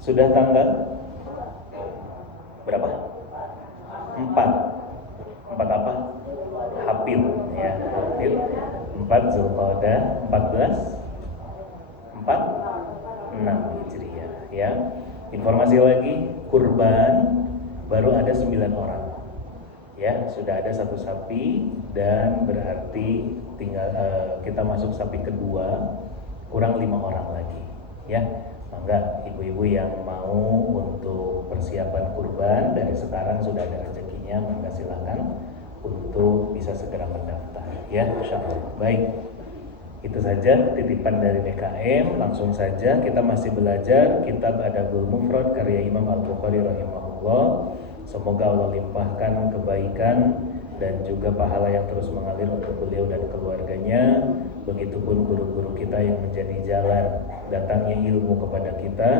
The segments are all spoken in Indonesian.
Sudah tanggal berapa? 4. 4 apa? Hafid ya, Hafid. 4 Zulqa'dah 14 46 Hijriah ya. Informasi lagi, kurban baru ada 9 orang. Ya, sudah ada 1 sapi dan berarti tinggal kita masuk sapi kedua, kurang 5 orang lagi ya. Mangga ibu-ibu yang mau untuk persiapan kurban dari sekarang sudah ada rezekinya, maka silakan untuk bisa segera mendaftar ya, insyaallah. Baik, itu saja titipan dari BKM. Langsung saja kita masih belajar kitab Adabul Mufrad karya Imam Al-Bukhari rahimahullah. Semoga Allah limpahkan kebaikan dan juga pahala yang terus mengalir untuk beliau dan keluarganya. Begitupun guru-guru kita yang menjadi jalan datangnya ilmu kepada kita.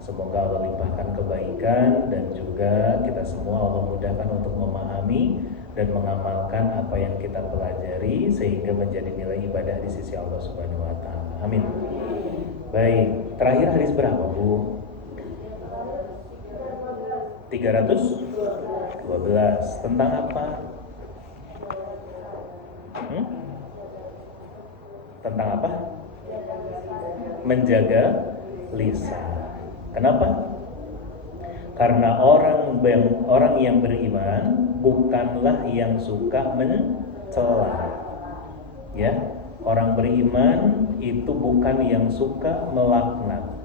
Semoga Allah limpahkan kebaikan dan juga kita semua Allah mudahkan untuk memahami dan mengamalkan apa yang kita pelajari sehingga menjadi nilai ibadah di sisi Allah Subhanahu wa taala. Amin. Baik, terakhir hadis berapa, Bu? 312. Tentang apa? Tentang apa? Menjaga lisan. Kenapa? Karena orang yang beriman bukanlah yang suka mencela. Ya, orang beriman itu bukan yang suka melaknat.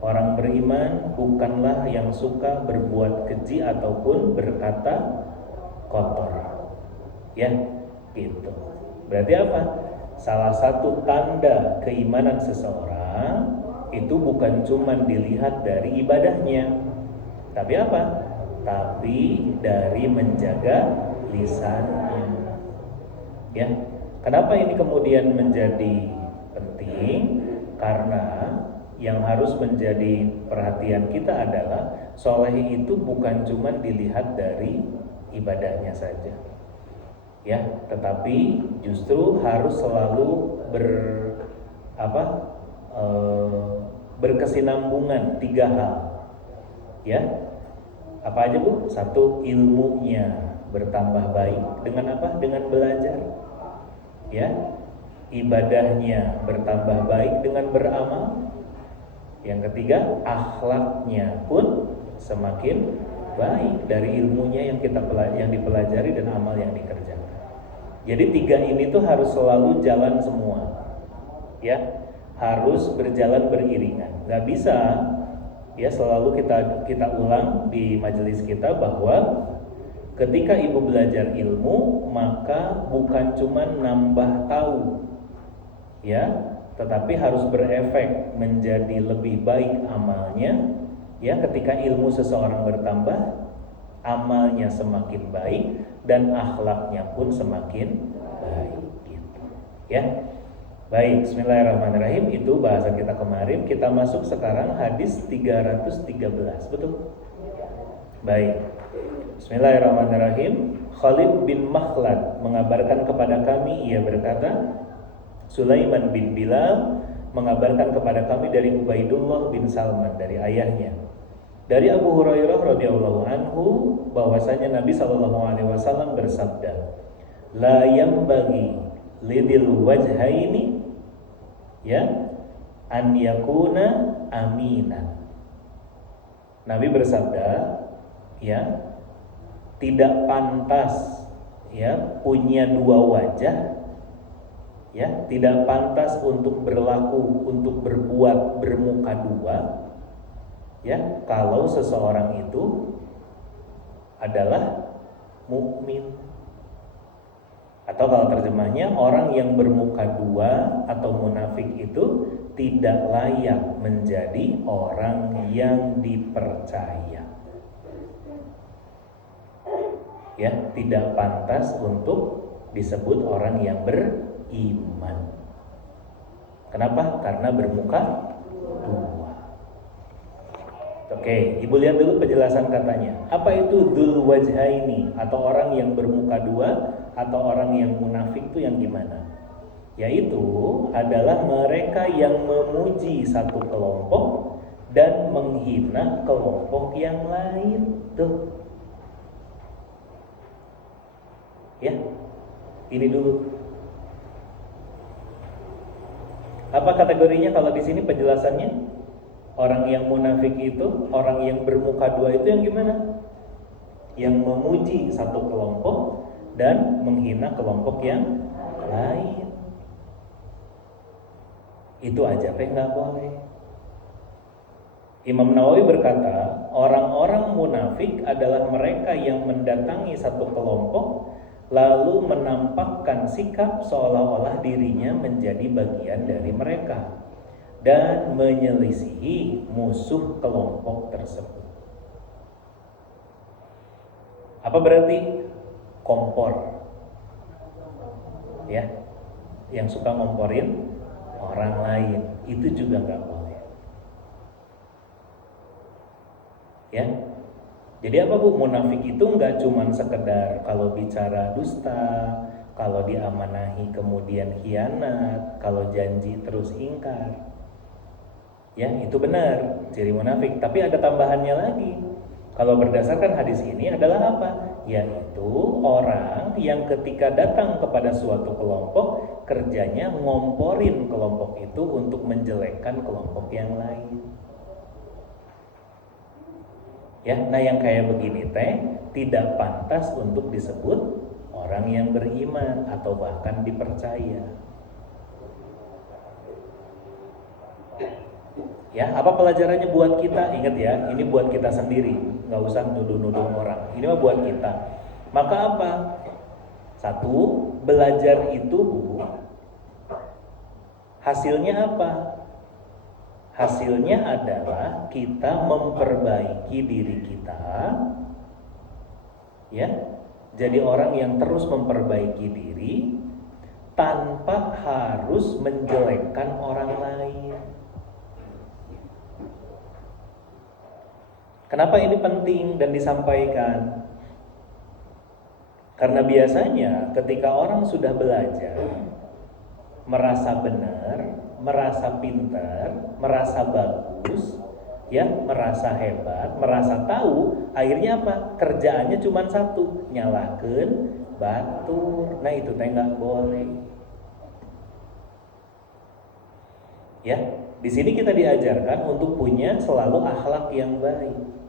Orang beriman bukanlah yang suka berbuat keji ataupun berkata kotor. Ya, gitu. Berarti apa? Salah satu tanda keimanan seseorang itu bukan cuma dilihat dari ibadahnya, tapi apa? Tapi dari menjaga lisannya. Ya. Kenapa ini kemudian menjadi penting? Karena yang harus menjadi perhatian kita adalah soleh itu bukan cuma dilihat dari ibadahnya saja, ya, tetapi justru harus selalu berkesinambungan 3 hal, ya. Apa aja, Bu? 1, ilmunya bertambah baik dengan apa? Dengan belajar, ya. Ibadahnya bertambah baik dengan beramal. Yang ketiga, akhlaknya pun semakin baik dari ilmunya yang dipelajari dan amal yang dikerjakan. Jadi 3 ini tuh harus selalu jalan semua, ya, harus berjalan beriringan. Gak bisa, ya, selalu kita ulang di majelis kita bahwa ketika ibu belajar ilmu maka bukan cuma nambah tahu, ya, tetapi harus berefek menjadi lebih baik amalnya. Ya, ketika ilmu seseorang bertambah, amalnya semakin baik dan akhlaknya pun semakin baik, gitu. Ya. Baik, bismillahirrahmanirrahim. Itu bahasan kita kemarin. Kita masuk sekarang hadis 313, betul? Baik. Bismillahirrahmanirrahim. Khalid bin Makhlad mengabarkan kepada kami, ia berkata, Sulaiman bin Bilal mengabarkan kepada kami dari Ubaidullah bin Salman dari ayahnya. Dari Abu Hurairah radhiyallahu anhu bahwasanya Nabi sallallahu alaihi wasallam bersabda, "La yanbaghi lidil wajhaini ya an yakuna aminan." Nabi bersabda, ya, tidak pantas, ya, punya 2 wajah. Ya, tidak pantas untuk berlaku, untuk berbuat bermuka 2, ya, kalau seseorang itu adalah mukmin. Atau kalau terjemahnya, orang yang bermuka 2 atau munafik itu tidak layak menjadi orang yang dipercaya. Ya, tidak pantas untuk disebut orang yang beriman. Kenapa? Karena bermuka 2. Oke, ibu lihat dulu penjelasan katanya. Apa itu dzul wajhaini, atau orang yang bermuka 2 atau orang yang munafik itu yang gimana? Yaitu adalah mereka yang memuji satu kelompok dan menghina kelompok yang lain. Tuh. Ya. Ini dulu. Apa kategorinya kalau di sini penjelasannya? Orang yang munafik itu, orang yang bermuka dua itu yang gimana? Yang memuji satu kelompok dan menghina kelompok yang lain. Itu aja nggak boleh. Imam Nawawi berkata, orang-orang munafik adalah mereka yang mendatangi satu kelompok lalu menampakkan sikap seolah-olah dirinya menjadi bagian dari mereka dan menyelisihi musuh kelompok tersebut. Apa berarti? Kompor. Ya, yang suka ngomporin orang lain, itu juga nggak boleh. Ya, jadi apa Bu? Munafik itu nggak cuma sekedar kalau bicara dusta, kalau diamanahi kemudian khianat, kalau janji terus ingkar. Ya, itu benar ciri munafik. Tapi ada tambahannya lagi. Kalau berdasarkan hadis ini adalah apa? Yaitu orang yang ketika datang kepada suatu kelompok, kerjanya ngomporin kelompok itu untuk menjelekkan kelompok yang lain. Ya, nah yang kayak begini tidak pantas untuk disebut orang yang beriman atau bahkan dipercaya. Ya, apa pelajarannya buat kita? Ingat ya, ini buat kita sendiri, nggak usah nuduh-nuduh orang. Ini mah buat kita. Maka apa? Satu, belajar itu hasilnya apa? Hasilnya adalah kita memperbaiki diri kita, ya. Jadi orang yang terus memperbaiki diri tanpa harus menjelekkan orang lain. Kenapa ini penting dan disampaikan? Karena biasanya ketika orang sudah belajar, merasa benar, merasa pintar, merasa bagus, ya, merasa hebat, merasa tahu, akhirnya apa? Kerjaannya cuma satu, nyalakeun batur. Nah itu nggak boleh. Ya, di sini kita diajarkan untuk punya selalu akhlak yang baik.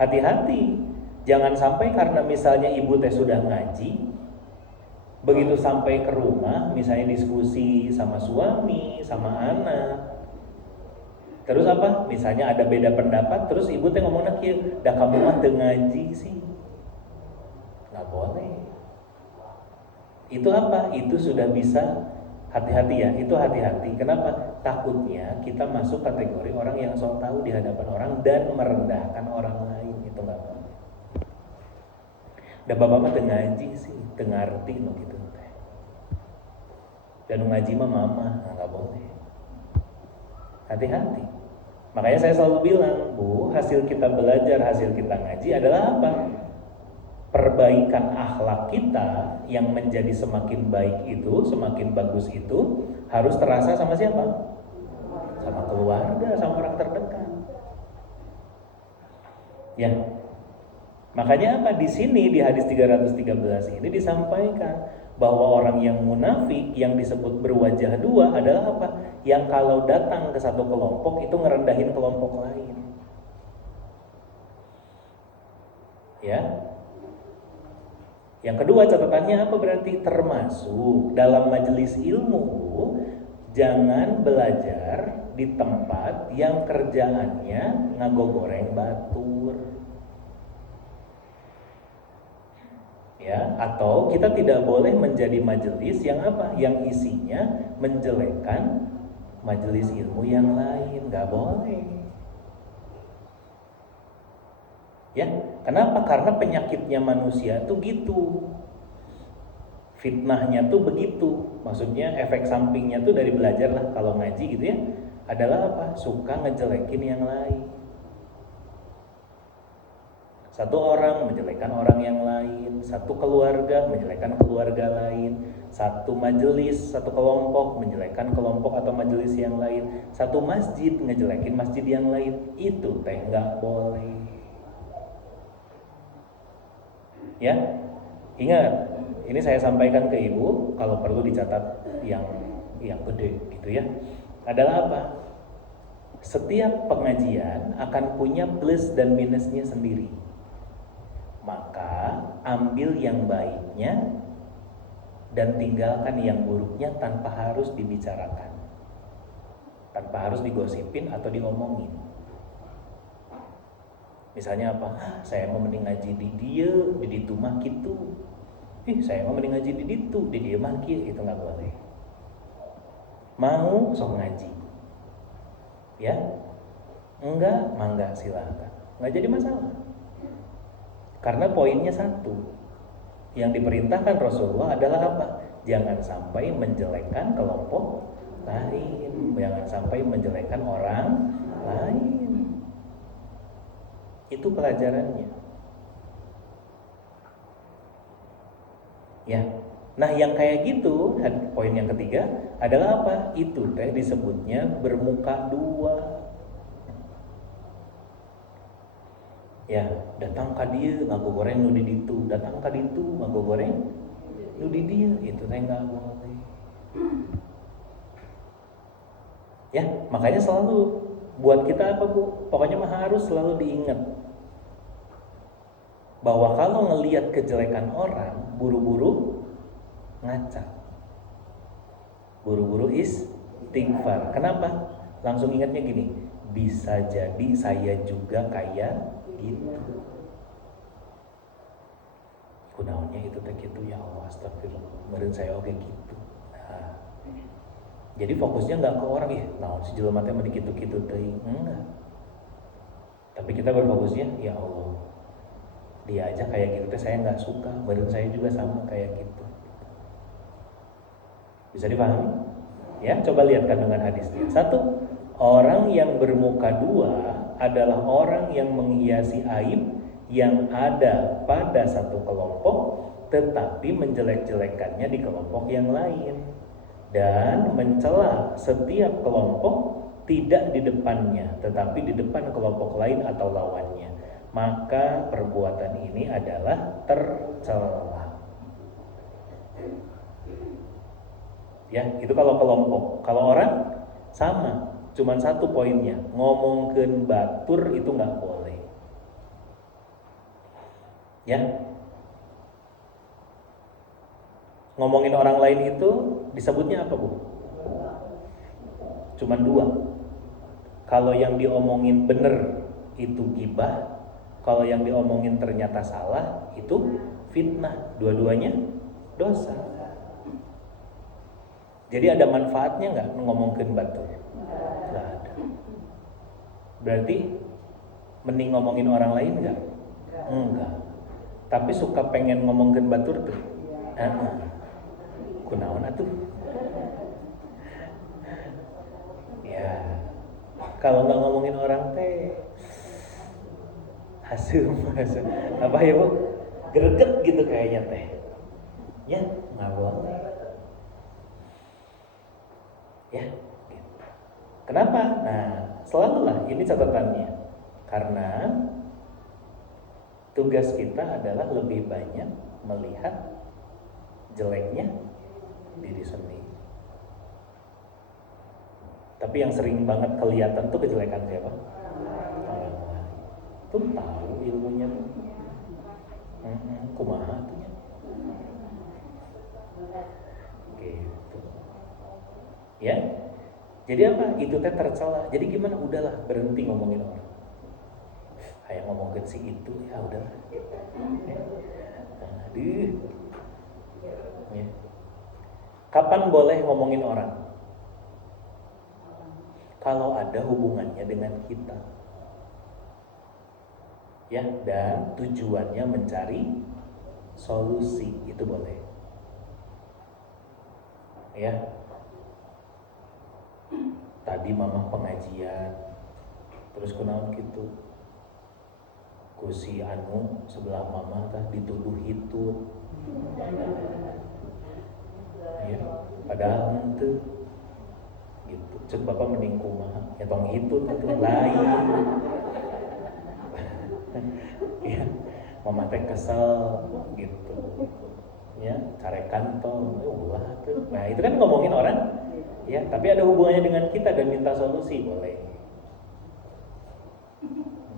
Hati-hati, jangan sampai karena misalnya ibu teh sudah ngaji, begitu sampai ke rumah, misalnya diskusi sama suami, sama anak, terus apa? Misalnya ada beda pendapat, terus ibu teh ngomongnya kieu, dah kamu mah teu ngaji sih, nggak boleh. Itu apa? Itu sudah bisa. Hati-hati ya, itu hati-hati. Kenapa? Takutnya kita masuk kategori orang yang sok tahu di hadapan orang dan merendahkan orang lain. Itu nggak boleh. Dan bapak mah ngaji sih, ngerti no gitu teh. Dan ngaji mah mama, nggak boleh. Hati-hati. Makanya saya selalu bilang, Bu, hasil kita belajar, hasil kita ngaji adalah apa? Perbaikan akhlak kita yang menjadi semakin baik itu, semakin bagus itu harus terasa sama siapa? Sama keluarga, sama orang terdekat. Ya. Makanya apa? Di sini di hadis 313 ini disampaikan bahwa orang yang munafik yang disebut berwajah dua adalah apa? Yang kalau datang ke satu kelompok itu ngerendahin kelompok lain. Ya. Yang kedua catatannya apa berarti? Termasuk dalam majelis ilmu jangan belajar di tempat yang kerjaannya ngagogoreng batur. Ya, atau kita tidak boleh menjadi majelis yang apa? Yang isinya menjelekkan majelis ilmu yang lain, nggak boleh. Ya, kenapa? Karena penyakitnya manusia tuh gitu. Fitnahnya tuh begitu. Maksudnya efek sampingnya tuh dari belajar lah kalau ngaji gitu ya, adalah apa? Suka ngejelekin yang lain. Satu orang menjelekkan orang yang lain, satu keluarga menjelekkan keluarga lain, satu majelis, satu kelompok menjelekkan kelompok atau majelis yang lain, satu masjid ngejelekin masjid yang lain, itu teh nggak boleh. Ya, ingat, ini saya sampaikan ke ibu, kalau perlu dicatat yang gede gitu ya. Adalah apa? Setiap pengajian akan punya plus dan minusnya sendiri. Maka ambil yang baiknya dan tinggalkan yang buruknya tanpa harus dibicarakan, tanpa harus digosipin atau diomongin. Misalnya apa? Saya mau mending ngaji di dia, di ditu mah gitu. Saya mau mending ngaji di ditu, di dia mah kieu, itu nggak boleh. Mau sok ngaji, ya? Enggak, mangga silahkan. Nggak jadi masalah. Karena poinnya satu, yang diperintahkan Rasulullah adalah apa? Jangan sampai menjelekkan kelompok lain, jangan sampai menjelekkan orang lain. Itu pelajarannya. Ya. Nah, yang kayak gitu, poin yang ketiga adalah apa? Itu teh disebutnya bermuka dua. Ya, datang ka dieu ngaku goreng nu di ditu, datang ka ditu ngaku goreng nu di dieu, itu teh enggak boleh. Ya, makanya selalu buat kita apa, Bu? Pokoknya mah harus selalu diingat bahwa kalau ngelihat kejelekan orang, buru-buru ngaca. Buru-buru istighfar. Kenapa? Langsung ingatnya gini, bisa jadi saya juga kayak gitu. Kunaonnya itu teh gitu, ya Allah, astagfirullah. Meureun saya oke gitu. Nah, jadi fokusnya nggak ke orang ya, naon si jelema teh mah dikitu-kitu teuing, enggak. Tapi kita berfokusnya, ya Allah, dia aja kayak gitu teh saya nggak suka, meureun saya juga sama kayak gitu. Bisa dipahami? Ya, coba lihat kandungan hadisnya. Satu, orang yang bermuka dua adalah orang yang menghiasi aib yang ada pada satu kelompok tetapi menjelek-jelekannya di kelompok yang lain, dan mencela setiap kelompok tidak di depannya tetapi di depan kelompok lain atau lawannya. Maka perbuatan ini adalah tercela. Ya, itu kalau kelompok. Kalau orang sama, cuman satu poinnya, ngomongkeun batur itu nggak boleh. Ya, ngomongin orang lain itu disebutnya apa, Bu? Cuman dua. Kalau yang diomongin bener itu gibah, kalau yang diomongin ternyata salah itu fitnah. Dua-duanya dosa. Jadi ada manfaatnya nggak ngomongin batur? Nggak ada. Berarti mending ngomongin orang lain nggak? Enggak. Tapi suka pengen ngomongin batur tuh. Kunaon atuh? Ya, kalau nggak ngomongin orang teh hasil apa ya, Bu? Greget gitu kayaknya teh. Ya, nggak boleh. Ya, gitu. Kenapa? Nah, selalulah ini catatannya. Karena tugas kita adalah lebih banyak melihat jeleknya diri sendiri. Tapi yang sering banget kelihatan tuh kejelekan siapa? Orang lain. Tuh tahu ilmunya tuh. Kumaha tuh ya? Gitu. Ya. Jadi apa? Itu teh tercela. Jadi gimana? Udahlah, berhenti ngomongin orang. Kayak ngomongin si itu, ya udahlah. Aduh. Ya. Kapan boleh ngomongin orang? Kalau ada hubungannya dengan kita. Ya, dan tujuannya mencari solusi, itu boleh. Ya. Tadi mama pengajian, terus kunaon gitu. Kusi anu sebelah mama tah dituduh hitut. Ya, padahal itu gitu. Cek bapak mending kumaha, ya tong hitut itu lain. Ya, mama teh kesel gitu. Ya, carekan tong, ulah tuh. Nah, itu kan ngomongin orang, ya, tapi ada hubungannya dengan kita dan minta solusi boleh.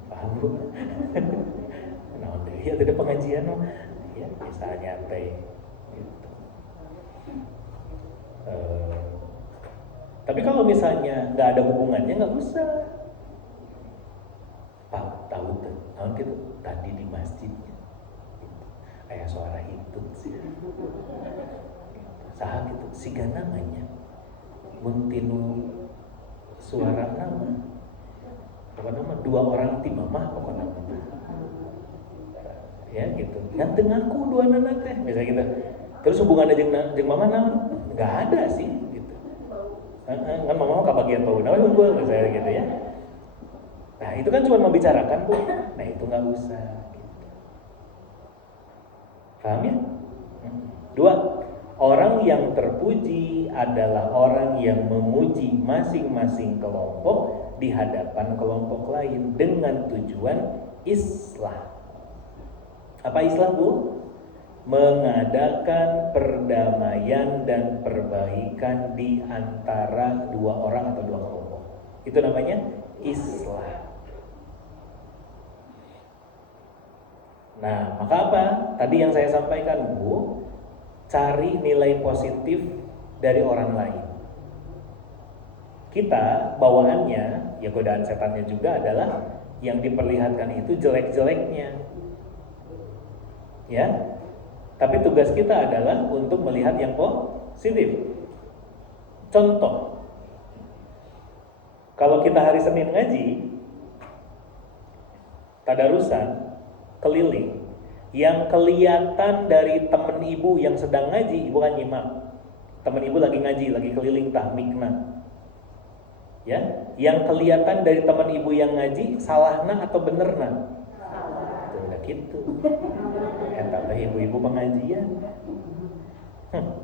Paham Bu? Nah, ya ada pengajian mah, ya, misalnya teh gitu. Tapi kalau misalnya nggak ada hubungannya nggak usah. Tahu tuh, tahun gitu tadi di masjidnya, gitu. Kayak suara hitut sih. Saha gitu, siga namanya muntinu suara nama apa nama dua orang ti mamah pokoknya ya gitu ganteng aku dua anak teh misalnya gitu. Terus hubungannya jeung mama naon nggak ada sih gitu kan mama kabagian bau naon unggul misalnya gitu ya. Nah itu kan cuma membicarakan Bu, nah itu nggak usah gitu. Paham ya? Dua, orang yang terpuji adalah orang yang memuji masing-masing kelompok di hadapan kelompok lain dengan tujuan islah. Apa islah Bu? Mengadakan perdamaian dan perbaikan di antara dua orang atau dua kelompok. Itu namanya islah. Nah, maka apa? Tadi yang saya sampaikan Bu, cari nilai positif dari orang lain. Kita bawaannya, ya godaan setannya juga adalah yang diperlihatkan itu jelek-jeleknya. Ya. Tapi tugas kita adalah untuk melihat yang positif. Contoh, kalau kita hari Senin ngaji, tadarusan, keliling, yang kelihatan dari temen ibu yang sedang ngaji, ibu kan nyimak. Temen ibu lagi ngaji, lagi keliling tahmikna. Ya, yang kelihatan dari temen ibu yang ngaji, salahna atau benerna? Tuh, udah gitu. Eta ibu-ibu pengajian.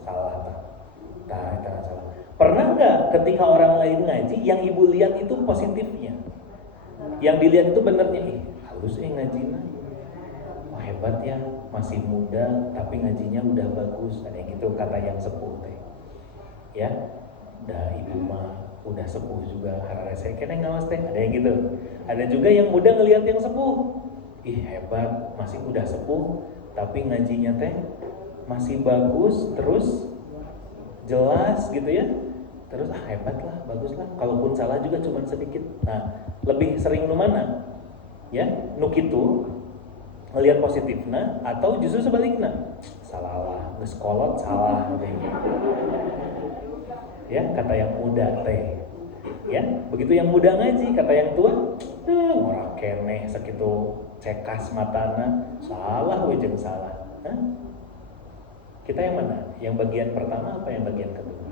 Salah tak? Nah, salah. Pernah nggak ketika orang lain ngaji, yang ibu lihat itu positifnya? Yang dilihat itu benernya, halus ngajinya. Hebat ya, masih muda tapi ngajinya udah bagus. Ada yang gitu kata yang sepuh teh. Ya, dah ibu mah udah sepuh juga hararese kene ngawas teh. Ada yang gitu. Ada juga yang muda ngelihat yang sepuh. Hebat, masih udah sepuh tapi ngajinya teh masih bagus, terus jelas gitu ya. Terus hebat lah, bagus lah. Kalaupun salah juga cuma sedikit. Nah, lebih sering nu mana? Ya, nu kitu ngelihat positifnya atau justru sebaliknya salah geus kolot salah ya kata yang muda teh ya begitu yang muda ngaji kata yang tua ngora keneh sakitu cekas matana salah we jeung salah. Kita yang mana? Yang bagian pertama apa yang bagian kedua?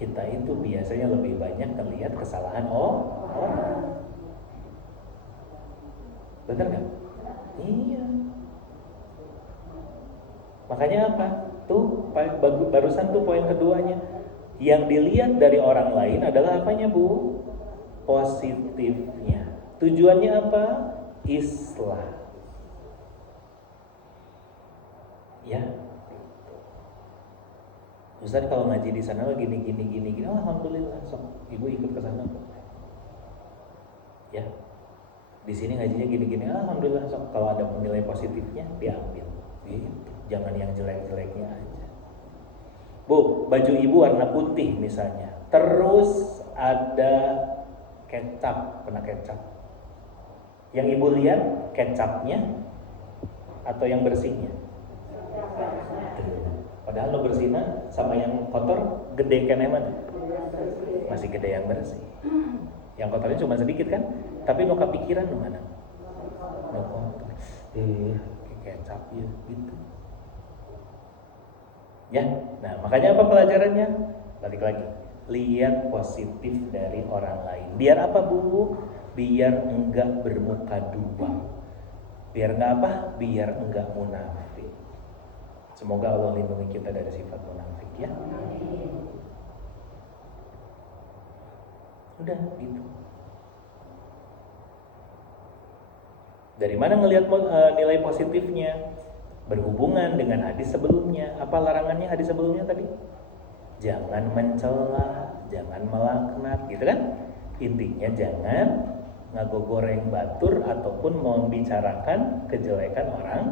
Kita itu biasanya lebih banyak melihat kesalahan orang. Bener gak? Iya. Makanya apa? Tuh barusan tuh poin keduanya. Yang dilihat dari orang lain adalah apanya Bu? Positifnya. Tujuannya apa? Islah. Ya. Ustaz kalau ngaji di sana gini. Alhamdulillah, sok ibu ikut ke sana. Ya. Di sini ngajinya gini, alhamdulillah sok kalau ada nilai positifnya diambil. Gitu. Jangan yang jelek-jeleknya aja. Bu, baju ibu warna putih misalnya. Terus ada kecap, kena kecap. Yang ibu lihat kecapnya atau yang bersihnya? Padahal lo bersihnya sama yang kotor gede kene mana? Masih gede yang bersih. Yang kotornya cuma sedikit kan? Tapi no kepikiran no mana? No kotor. Kecap ya gitu. Ya, nah makanya apa pelajarannya? Balik lagi, lihat positif dari orang lain. Biar apa Bu? biar enggak bermuka dua. Biar enggak apa? Biar enggak munafik. Semoga Allah lindungi kita dari sifat munafik ya. Udah gitu. Dari mana ngelihat nilai positifnya? Berhubungan dengan hadis sebelumnya. Apa larangannya hadis sebelumnya tadi? Jangan mencela, jangan melaknat, gitu kan? Intinya jangan ngagogoreng batur ataupun membicarakan kejelekan orang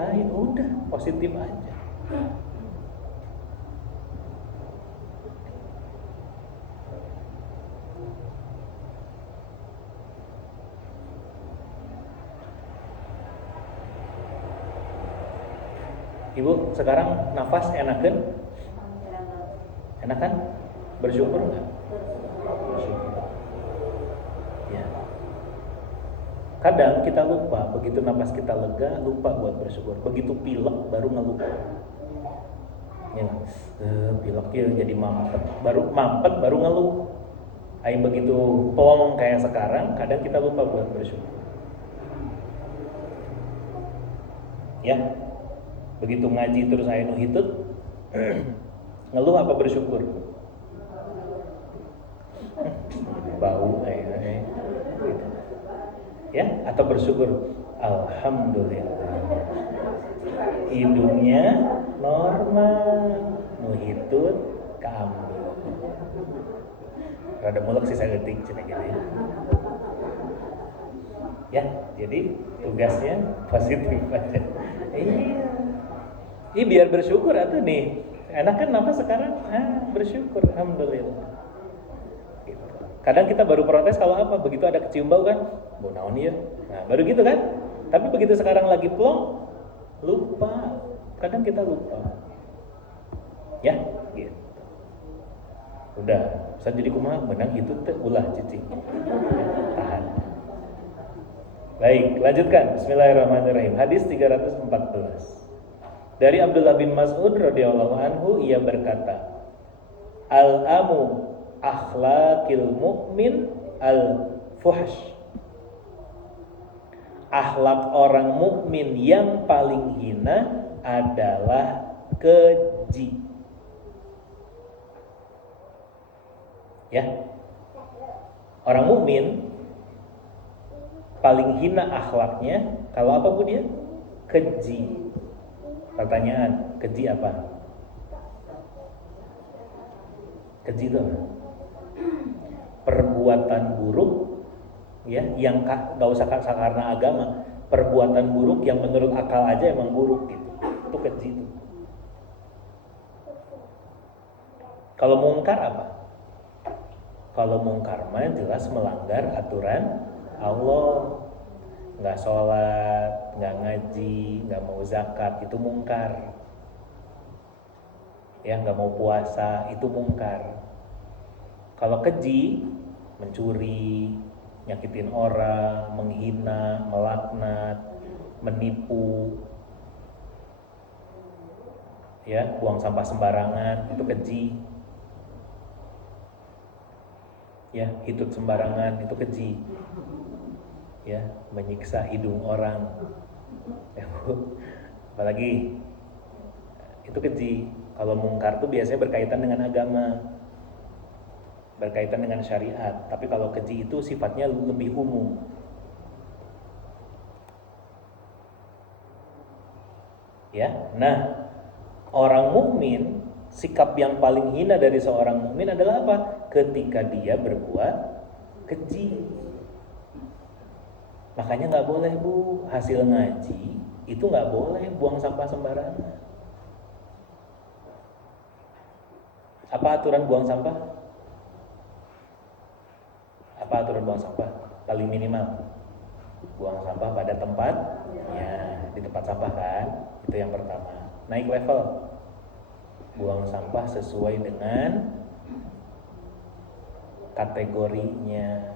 lain. Udah, positif aja. Ibu, sekarang nafas enakan? Enakan? Bersyukur nggak? Bersyukur. Ya. Kadang kita lupa, begitu nafas kita lega, lupa buat bersyukur. Begitu pilek, baru ngeluh. Ya, pileknya jadi mampet. Baru ngeluh. Ayo begitu plong kayak sekarang, kadang kita lupa buat bersyukur. Ya. Begitu ngaji terus aya nu hitut, ngeluh apa bersyukur? Bau gitu. Ya, atau bersyukur, alhamdulillah. Hidungnya normal, nu hitut kaambil. Rada mulek sih saya detik cenah gitu ya. Ya, jadi tugasnya positif aja. Iya. Ini biar bersyukur atuh nih. Enak kan nafas sekarang? Bersyukur, alhamdulillah. Gitu. Kadang kita baru protes kalau apa? Begitu ada kecium bau kan? Bau naon ya? Nah, baru gitu kan? Tapi begitu sekarang lagi plong, lupa. Kadang kita lupa. Ya, gitu. Udah, saya jadi kumaha menang itu teh ulah cicing. Tahan. Baik, lanjutkan. Bismillahirrahmanirrahim. Hadis 314. Dari Abdullah bin Mas'ud radhiyallahu anhu, ia berkata, al-amu akhlaqil mu'min al-fuhsh. Akhlak orang mukmin yang paling hina adalah keji. Ya. Orang mukmin paling hina akhlaknya kalau apa Bu dia? Keji. Pertanyaan, keji apa? Keji itu apa? Perbuatan buruk ya, yang gak usah karena agama, perbuatan buruk yang menurut akal aja emang buruk gitu. Itu keji itu. Kalau mungkar apa? Kalau mungkar mah jelas melanggar aturan Allah. Nggak sholat, nggak ngaji, nggak mau zakat, itu mungkar. Ya, nggak mau puasa, itu mungkar. Kalau keji, mencuri, nyakitin orang, menghina, melaknat, menipu, ya, buang sampah sembarangan, itu keji. Ya, hitut sembarangan, itu keji. Ya, menyiksa hidung orang. Ya, apalagi itu keji. Kalau mungkar tuh biasanya berkaitan dengan agama, berkaitan dengan syariat. Tapi kalau keji itu sifatnya lebih umum. Ya, nah orang mukmin, sikap yang paling hina dari seorang mukmin adalah apa? Ketika dia berbuat keji. Makanya nggak boleh Bu, hasil ngaji itu nggak boleh buang sampah sembarangan. Apa aturan buang sampah? Apa aturan buang sampah? Paling minimal buang sampah pada tempatnya, di tempat sampah kan? Itu yang pertama. Naik level, buang sampah sesuai dengan kategorinya.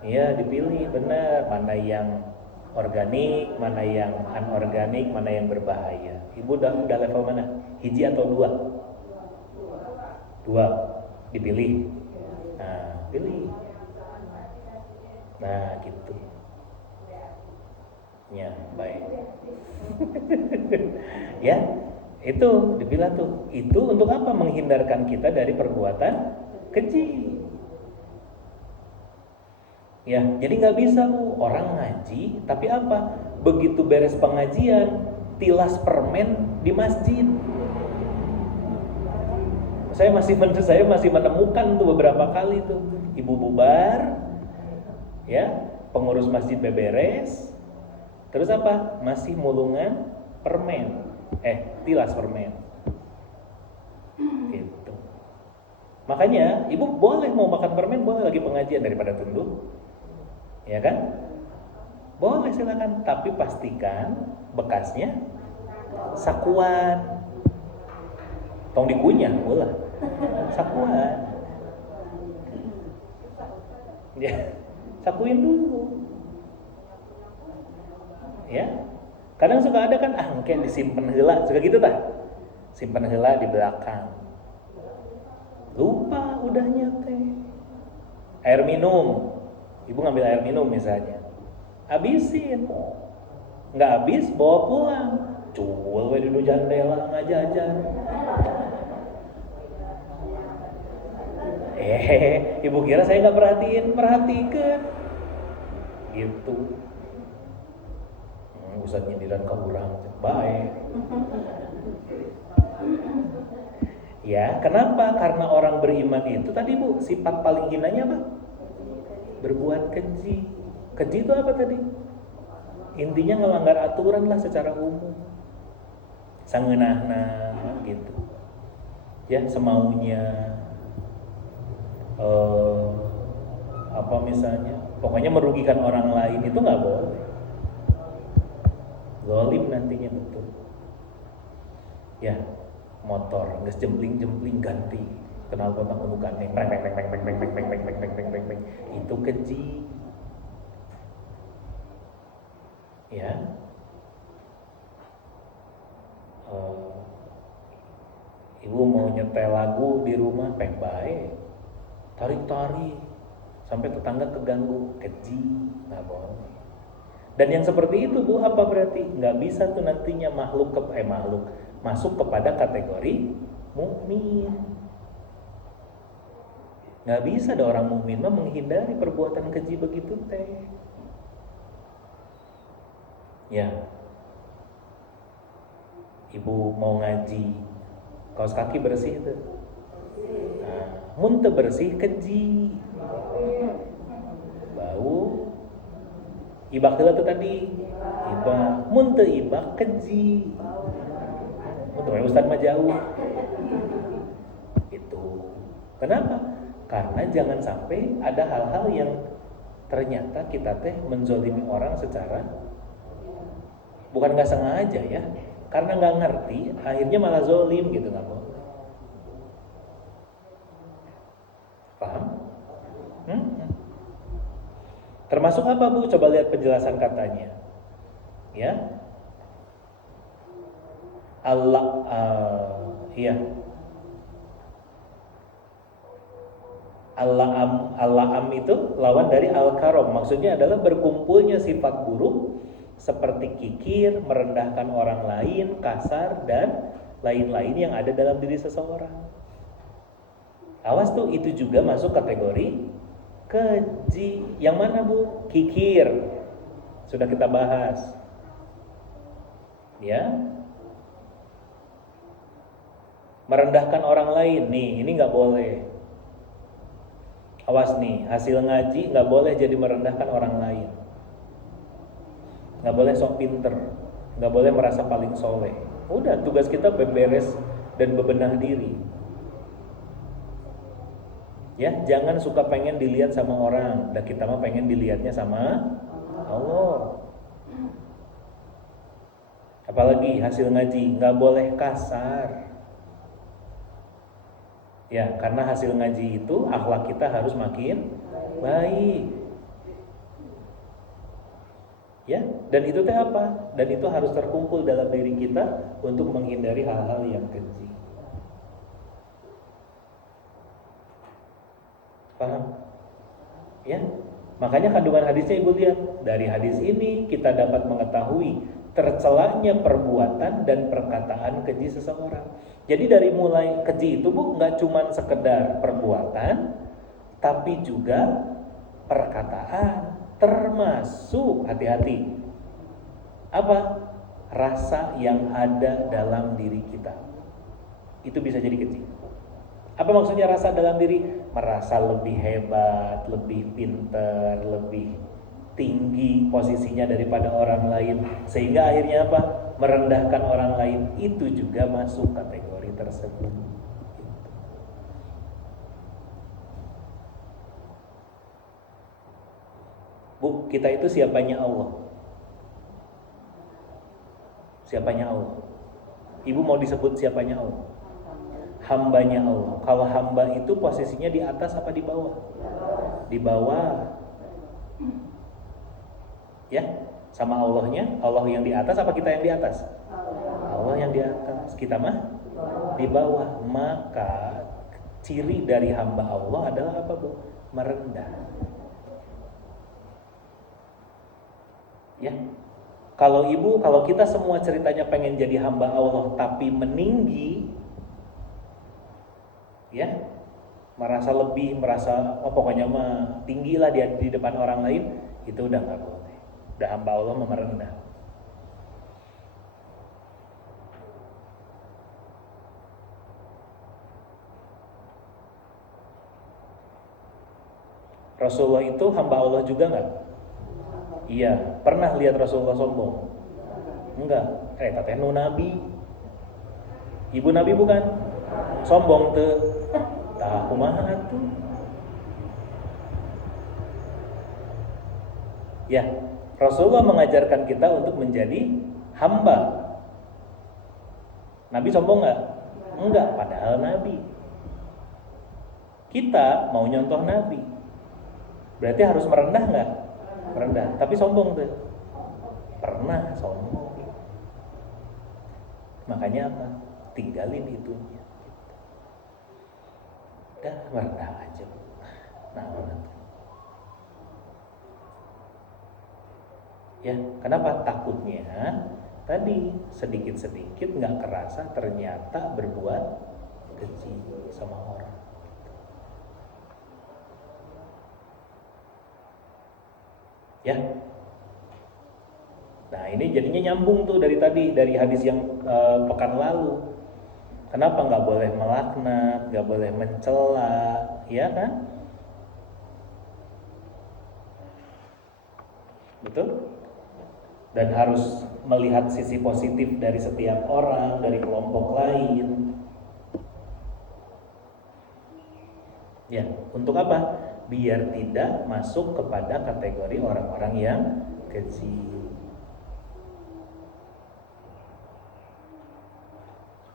Iya, dipilih benar mana yang organik, mana yang anorganik, mana yang berbahaya. Ibu udah level mana? Hiji atau dua? Dua, dipilih. Nah, pilih. Nah, gitu. Ya, baik. Ya, itu dibilang tuh. Itu untuk apa? Menghindarkan kita dari perbuatan keji. Ya, jadi nggak bisa Bu, orang ngaji, tapi apa? Begitu beres pengajian, tilas permen di masjid. Saya masih menemukan tuh beberapa kali tuh ibu bubar, ya pengurus masjid beberes, terus apa? Masih mulungan permen, tilas permen, gitu. Makanya ibu boleh mau makan permen, boleh lagi pengajian daripada tunduk, ya kan? Boleh silakan, tapi pastikan bekasnya sakuan, tong dikunyah, boleh sakuan, ya sakuin dulu, ya. Kadang suka ada kan, mungkin disimpan heula, suka gitu tah, simpan heula di belakang, lupa udahnya teh. Air minum, ibu ngambil air minum misalnya, habisin, nggak habis bawa pulang, cuul we di jandela ngajajar. Ibu kira saya nggak perhatikan, gitu. Ustaz nyindiran ke urang, baik. Ya, kenapa? Karena orang beriman itu tadi Bu, sifat paling hinanya apa? Berbuat keji. Keji itu apa tadi? Intinya ngelanggar aturan lah secara umum. Sangeunahna gitu. Ya, semaunya. Apa misalnya? Pokoknya merugikan orang lain itu nggak boleh. Zalim nantinya betul. Ya, motor geus jempling ganti. Kenal potong kebukaan nih, itu keji. Ya. Ibu mau nyetel lagu di rumah pek baik, tarik-tarik sampai tetangga keganggu, keji, nggak boleh. Dan yang seperti itu Bu, apa berarti? Nggak bisa tuh nantinya makhluk masuk kepada kategori mukmin. Nggak bisa ada orang mukmin mah menghindari perbuatan keji begitu teh. Ya, ibu mau ngaji, kaos kaki bersih itu. Nah, mun teu bersih keji, bau. Ibak heula tuh tadi, ibak. Mun teu ibak keji. Mun teu ustaz mah jauh. Itu. Kenapa? Karena jangan sampai ada hal-hal yang ternyata kita teh menzolimi orang secara bukan nggak sengaja ya, karena nggak ngerti, akhirnya malah zolim gitu, nggak boleh. Paham? Termasuk apa Bu? Coba lihat penjelasan katanya. Ya, Allah, iya. Al-la'am itu lawan dari al-karom. Maksudnya adalah berkumpulnya sifat buruk seperti kikir, merendahkan orang lain, kasar, dan lain-lain yang ada dalam diri seseorang. Awas tuh, itu juga masuk kategori keji. Yang mana Bu? Kikir. Sudah kita bahas. Ya. Merendahkan orang lain. Nih, ini nggak boleh. Awas nih, hasil ngaji nggak boleh jadi merendahkan orang lain. Nggak boleh sok pinter, nggak boleh merasa paling soleh. Udah, tugas kita beberes dan bebenah diri. Ya, jangan suka pengen dilihat sama orang, dan kita mah pengen dilihatnya sama Allah. Apalagi hasil ngaji, nggak boleh kasar. Ya, karena hasil ngaji itu akhlak kita harus makin baik. Ya, dan itu teh apa? Dan itu harus terkumpul dalam diri kita untuk menghindari hal-hal yang keji. Paham? Ya. Makanya kandungan hadisnya ibu lihat. Dari hadis ini kita dapat mengetahui tercelanya perbuatan dan perkataan keji seseorang. Jadi dari mulai keji itu bu, nggak cuma sekedar perbuatan, tapi juga perkataan, termasuk hati-hati apa? Rasa yang ada dalam diri kita. Itu bisa jadi keji. Apa maksudnya rasa dalam diri? Merasa lebih hebat, lebih pinter, lebih tinggi posisinya daripada orang lain, sehingga akhirnya apa? Merendahkan orang lain. Itu juga masuk kategori tersebut. Bu, kita itu siapanya Allah. Siapanya Allah? Ibu mau disebut siapanya Allah? Hambanya Allah. Kalau hamba itu posisinya di atas apa di bawah? Di bawah. Ya, sama Allahnya. Allah yang di atas apa kita yang di atas? Allah yang di atas. Kita mah di bawah. Maka ciri dari hamba Allah adalah apa bu? Merendah. Ya. Kalau ibu, kalau kita semua ceritanya pengen jadi hamba Allah tapi meninggi, ya, merasa lebih, merasa pokoknya mah tinggi lah dia di depan orang lain, itu udah nggak boleh. Udah hamba Allah merendah. Rasulullah itu hamba Allah juga nggak? Iya, pernah lihat Rasulullah sombong? Enggak. Teteh nu nabi. Ibu nabi bukan? Sombong tuh. Tah kumaha atuh? Ya, Rasulullah mengajarkan kita untuk menjadi hamba. Nabi sombong nggak? Enggak, padahal nabi. Kita mau nyontoh nabi. Berarti harus merendah nggak? Rendah, tapi sombong tuh. Pernah sombong. Makanya apa? Tinggalin itunya. Udah merendah aja. Nah, ya, kenapa? Takutnya tadi sedikit-sedikit nggak kerasa ternyata berbuat keji sama orang. Ya. Nah, ini jadinya nyambung tuh dari tadi, dari hadis yang pekan lalu. Kenapa nggak boleh melaknat, nggak boleh mencela, ya kan? Betul? Dan harus melihat sisi positif dari setiap orang, dari kelompok lain. Ya, untuk apa? Biar tidak masuk kepada kategori orang-orang yang keji.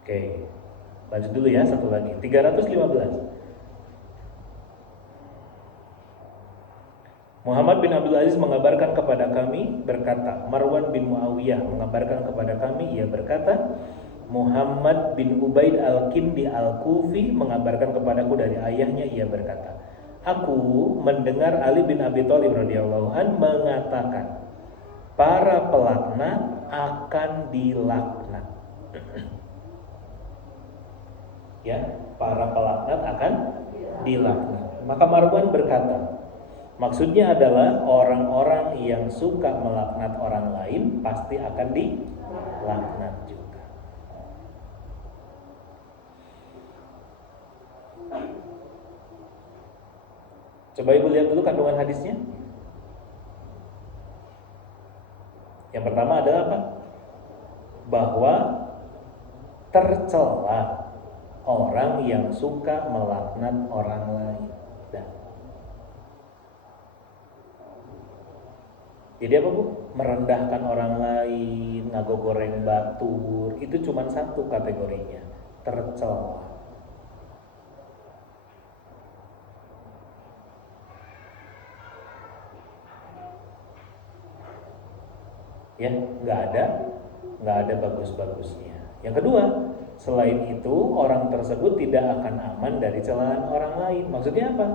Oke, lanjut dulu ya, satu lagi. 315. Muhammad bin Abdul Aziz mengabarkan kepada kami berkata, Marwan bin Muawiyah mengabarkan kepada kami, ia berkata, Muhammad bin Ubaid al-Kindi al-Kufi mengabarkan kepadaku dari ayahnya, ia berkata, aku mendengar Ali bin Abi Thalib radhiyallahu an mengatakan, para pelaknat akan dilaknat. Ya, para pelaknat akan dilaknat. Maka Marwan berkata, maksudnya adalah orang-orang yang suka melaknat orang lain pasti akan dilaknat juga. Coba ibu lihat dulu kandungan hadisnya. Yang pertama adalah apa? Bahwa tercela orang yang suka melaknat orang lain. Jadi apa bu? Merendahkan orang lain, ngagogoreng batur, itu cuma satu kategorinya, tercela. Ya, nggak ada bagus-bagusnya. Yang kedua, selain itu orang tersebut tidak akan aman dari celaan orang lain. Maksudnya apa?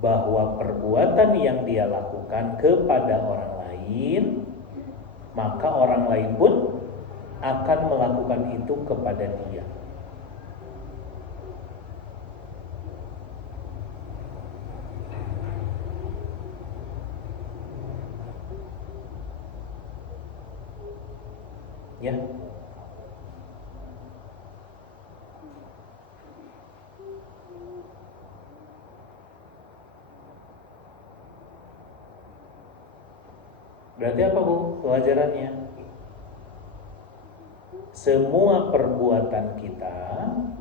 bahwa perbuatan yang dia lakukan kepada orang lain, maka orang lain pun akan melakukan itu kepada dia. Ya. Berarti apa, Bu, pelajarannya? Semua perbuatan kita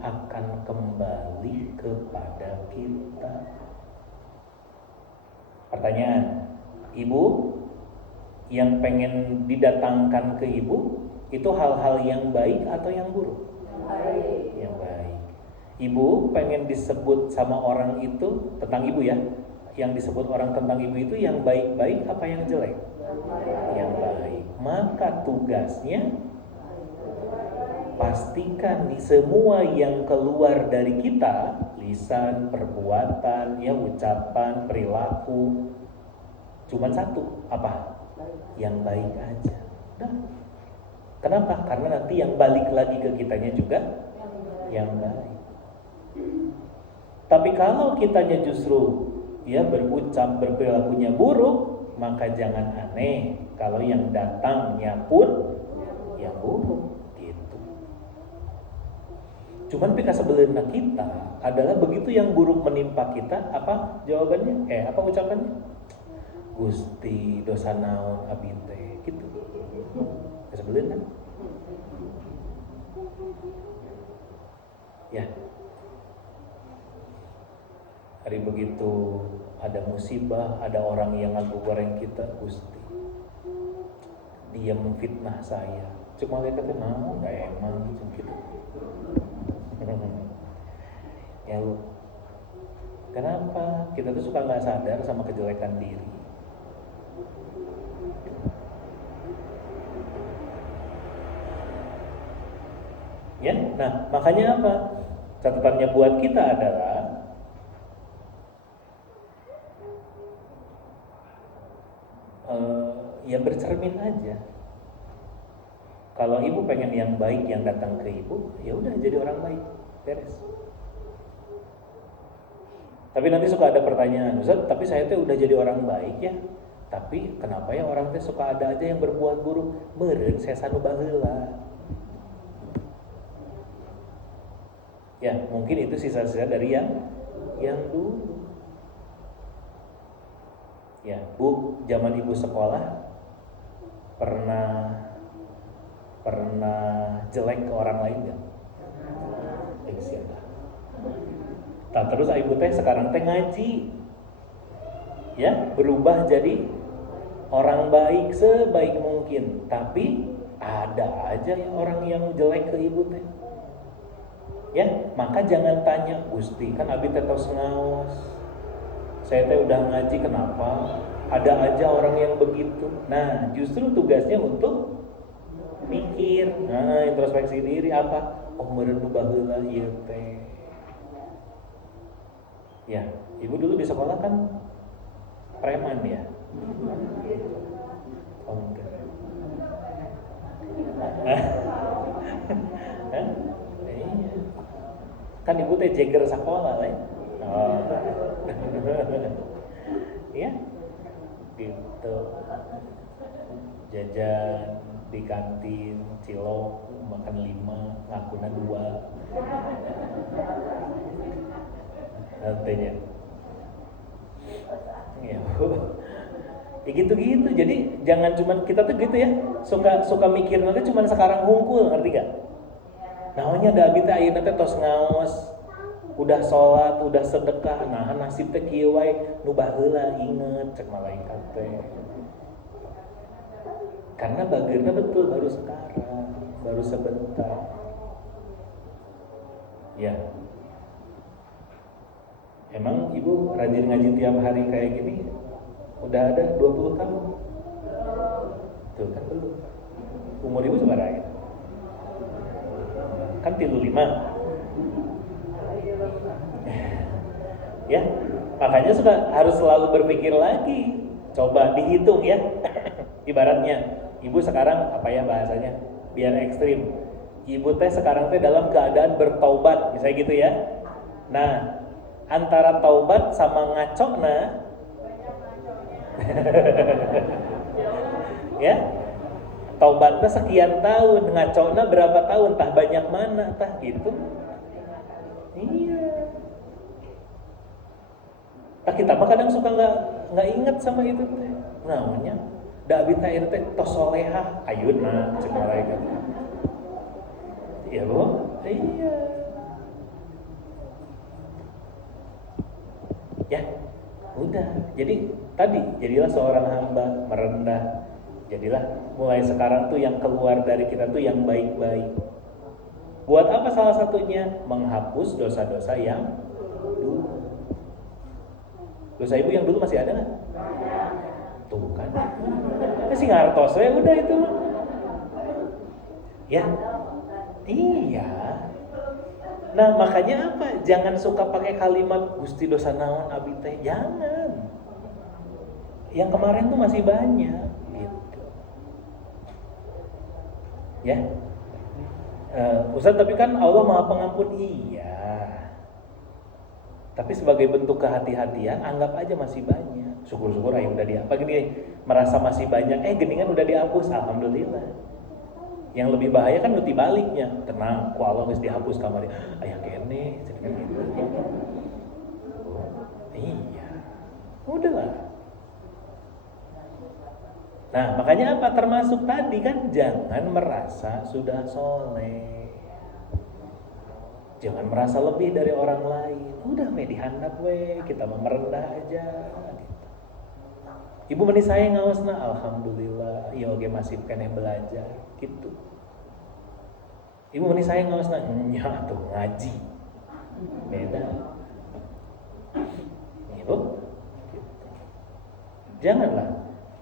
akan kembali kepada kita. Pertanyaan, Ibu, yang pengen didatangkan ke Ibu itu hal-hal yang baik atau yang buruk? Yang baik. Ibu pengen disebut sama orang itu tentang Ibu ya, yang disebut orang tentang Ibu itu yang baik-baik apa yang jelek? Yang baik. Maka tugasnya pastikan nih semua yang keluar dari kita, lisan, perbuatan, ya ucapan, perilaku, cuma satu, apa? Yang baik aja. Nah, kenapa? Karena nanti yang balik lagi ke kitanya juga yang baik. Tapi kalau kitanya justru ya berucap, berperilakunya buruk, maka jangan aneh kalau yang datangnya pun yang buruk gitu. Cuman pika sebenarnya kita adalah begitu yang buruk menimpa kita, apa jawabannya? Apa ucapannya? Gusti dosa naon abdi teh gitu. Sebenarnya ya. Hari begitu ada musibah, ada orang yang ngaku goreng kita, Gusti dia memfitnah saya. Cuma mereka tuh nggak emang gitu. Ya, kenapa kita tuh suka nggak sadar sama kejelekan diri? Ya, nah makanya apa? Catatannya buat kita adalah ya bercermin aja. Kalau ibu pengen yang baik yang datang ke ibu, ya udah jadi orang baik, beres. Tapi nanti suka ada pertanyaan, Ustaz, tapi saya tuh udah jadi orang baik ya. Tapi kenapa ya orang tuh suka ada aja yang berbuat buruk? Meureun saya sanu baheula. Ya, mungkin itu sisa-sisa dari yang dulu. Ya, Bu, zaman ibu sekolah pernah jelek ke orang lain nggak? Siapa? Nah, terus ibu teh sekarang teh ngaji, ya berubah jadi orang baik sebaik mungkin. Tapi ada aja orang yang jelek ke ibu teh. Ya, maka jangan tanya, Gusti kan abi teh tos ngaos. Saya teh udah ngaji kenapa? Ada aja orang yang begitu. Nah, justru tugasnya untuk mikir, introspeksi diri apa? Oh, meureun nu baheula ieu teh. Ya, ibu dulu di sekolah kan preman ya. Oh, enggak. Iya. Kan ibu teh jeger sekolah lah ya. Oh. Ya, gitu. Jajan di kantin cilok makan 5 ngakuna 2 nantinya ya. Ya gitu-gitu. Jadi jangan cuman kita tuh gitu ya suka mikir nanti cuman sekarang hungkul, ngerti gak? Namanya da abi teh ayeuna teh tos ngaos, udah sholat, udah sedekah, nah nasib teh kieu wae nu baheula inget cek malaikat teh. Karena bageurna betul baru sekarang, baru sebentar. Ya. Emang ibu rajin ngaji tiap hari kayak gini udah ada 20 tahun? Tuh kan belum. Umur ibu seberapa ya? Kan 35. Ya, makanya harus selalu berpikir lagi. Coba dihitung ya. Ibaratnya, ibu sekarang apa ya bahasanya? Biar ekstrim. Ibu teh sekarang teh dalam keadaan bertaubat, misalnya gitu ya. Nah, antara taubat sama ngaco ya, taubatnya sekian tahun, ngacona berapa tahun, tah banyak mana, tah gitu. Iya. Tah kita mah kadang suka nggak ingat sama itu teh. Namanya, da abi teh teh tos solehah, ayeuna cek malaikat. Iya bu, iya. Ya, udah. Jadi tadi jadilah seorang hamba merendah. Jadilah mulai sekarang tuh yang keluar dari kita tuh yang baik-baik. Buat apa salah satunya? Menghapus dosa-dosa yang dulu. Dosa ibu yang dulu masih ada nggak? Tuh kan. Si ngartos ya udah itu. Ya. Iya. Nah makanya apa? Jangan suka pakai kalimat Gusti dosa naon abi teh. Jangan. Yang kemarin tuh masih banyak. Gitu. Ya. Ustaz tapi kan Allah Maha Pengampun. Iya. Tapi sebagai bentuk kehati-hatian, anggap aja masih banyak. Syukur-syukur ayo udah dihapus. Gini merasa masih banyak, geningan udah dihapus, alhamdulillah. Yang lebih bahaya kan nuti baliknya. Tenang, ku Allah geus dihapus kamari. Aya kene, cekan gitu. Iya. Udahlah. Nah, makanya apa? Termasuk tadi kan jangan merasa sudah soleh. Jangan merasa lebih dari orang lain. Udah me dihandap we, kita merendah aja gitu. Ibu meni saya ngaosna, alhamdulillah, ya oge masih keneh belajar gitu. Ibu meni saya ngaosna, nya tuh ngaji. Beda. Ibu gitu. Janganlah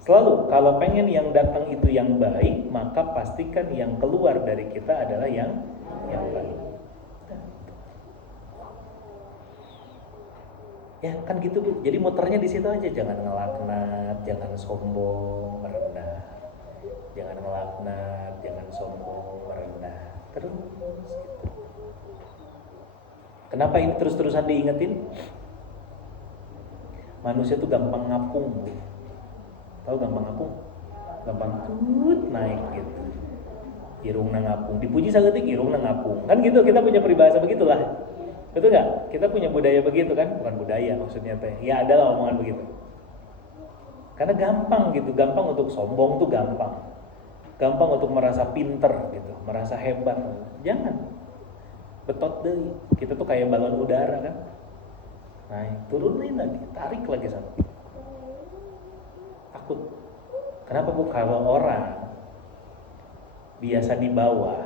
selalu kalau pengen yang datang itu yang baik, maka pastikan yang keluar dari kita adalah yang baik. Ya kan gitu Bu. Jadi muternya di situ aja, jangan ngelaknat, jangan sombong, merendah. Jangan ngelaknat, jangan sombong, merendah. Terus gitu. Kenapa ini terus-terusan diingetin? Manusia tuh gampang ngapung, Bu. Tahu gampang ngapung? Gampang naik gitu. Irungna ngapung. Dipuji saeutik irungna ngapung. Kan gitu, kita punya peribahasa begitulah. Betul nggak? Kita punya budaya begitu kan? Bukan budaya maksudnya teh. Ya adalah omongan begitu. Karena gampang gitu, gampang untuk sombong tuh gampang. Gampang untuk merasa pinter gitu, merasa hebat. Jangan. Betot deh. Kita tuh kayak balon udara kan? Naik, turunin lagi, tarik lagi sama. Takut. Kenapa Bu? Kalau orang biasa di bawah,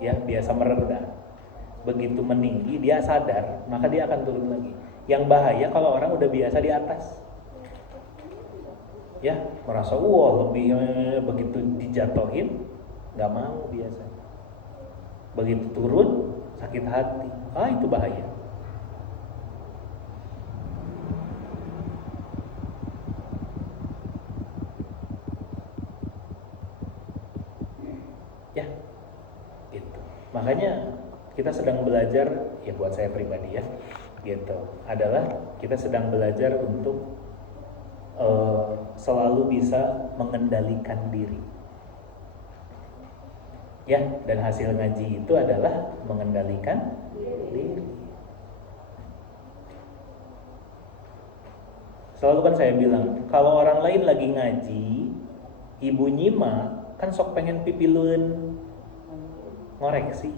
ya biasa merendah. Begitu meninggi dia sadar, maka dia akan turun lagi. Yang bahaya kalau orang udah biasa di atas, ya merasa lebih, begitu dijatuhin nggak mau biasa, begitu turun sakit hati, itu bahaya. Ya, gitu. Makanya kita sedang belajar, ya buat saya pribadi ya, gitu, adalah kita sedang belajar untuk selalu bisa mengendalikan diri. Ya, dan hasil ngaji itu adalah mengendalikan diri. Selalu kan saya bilang, kalau orang lain lagi ngaji, ibu nyimak, kan sok pengen pipileun ngoreksi.